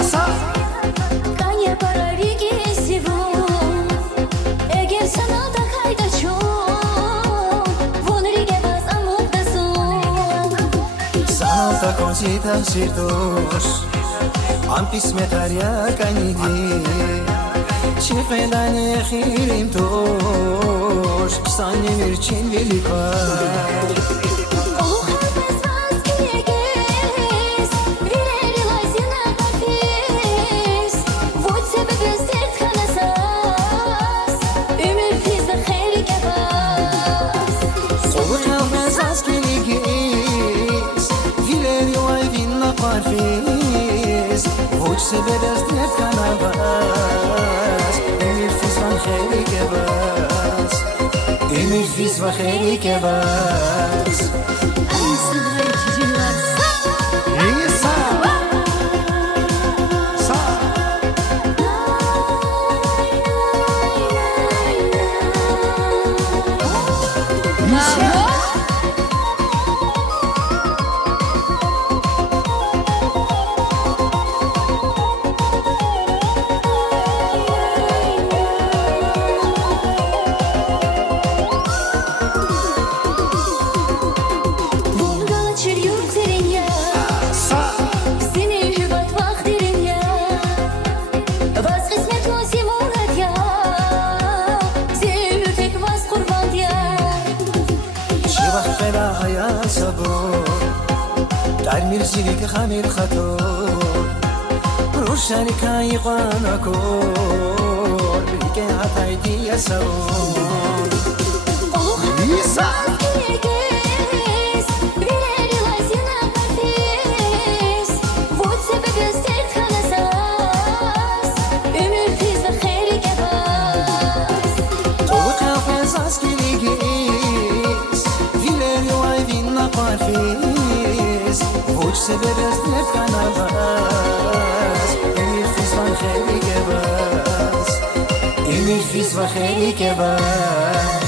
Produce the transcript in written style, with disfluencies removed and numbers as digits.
Asa Kanye parari gesivu Eğer sana da kayda çok Vonrige bas amukta son Santa Consita Sirtos Am pismetaria canidi Çifedane khirim toş Sani mirçin velikar Voci se vede sdet canavas Emir fis van kheri kebas Emir fis van kheri kebas Isa Sa Isa در میرزیری که خمیر خطور روشنی کایی قوانا کور بیگه عطایدی سرور ایسا Voci se vede sdet canavas Emir fis van kheri kebas Emir fis van kheri kebas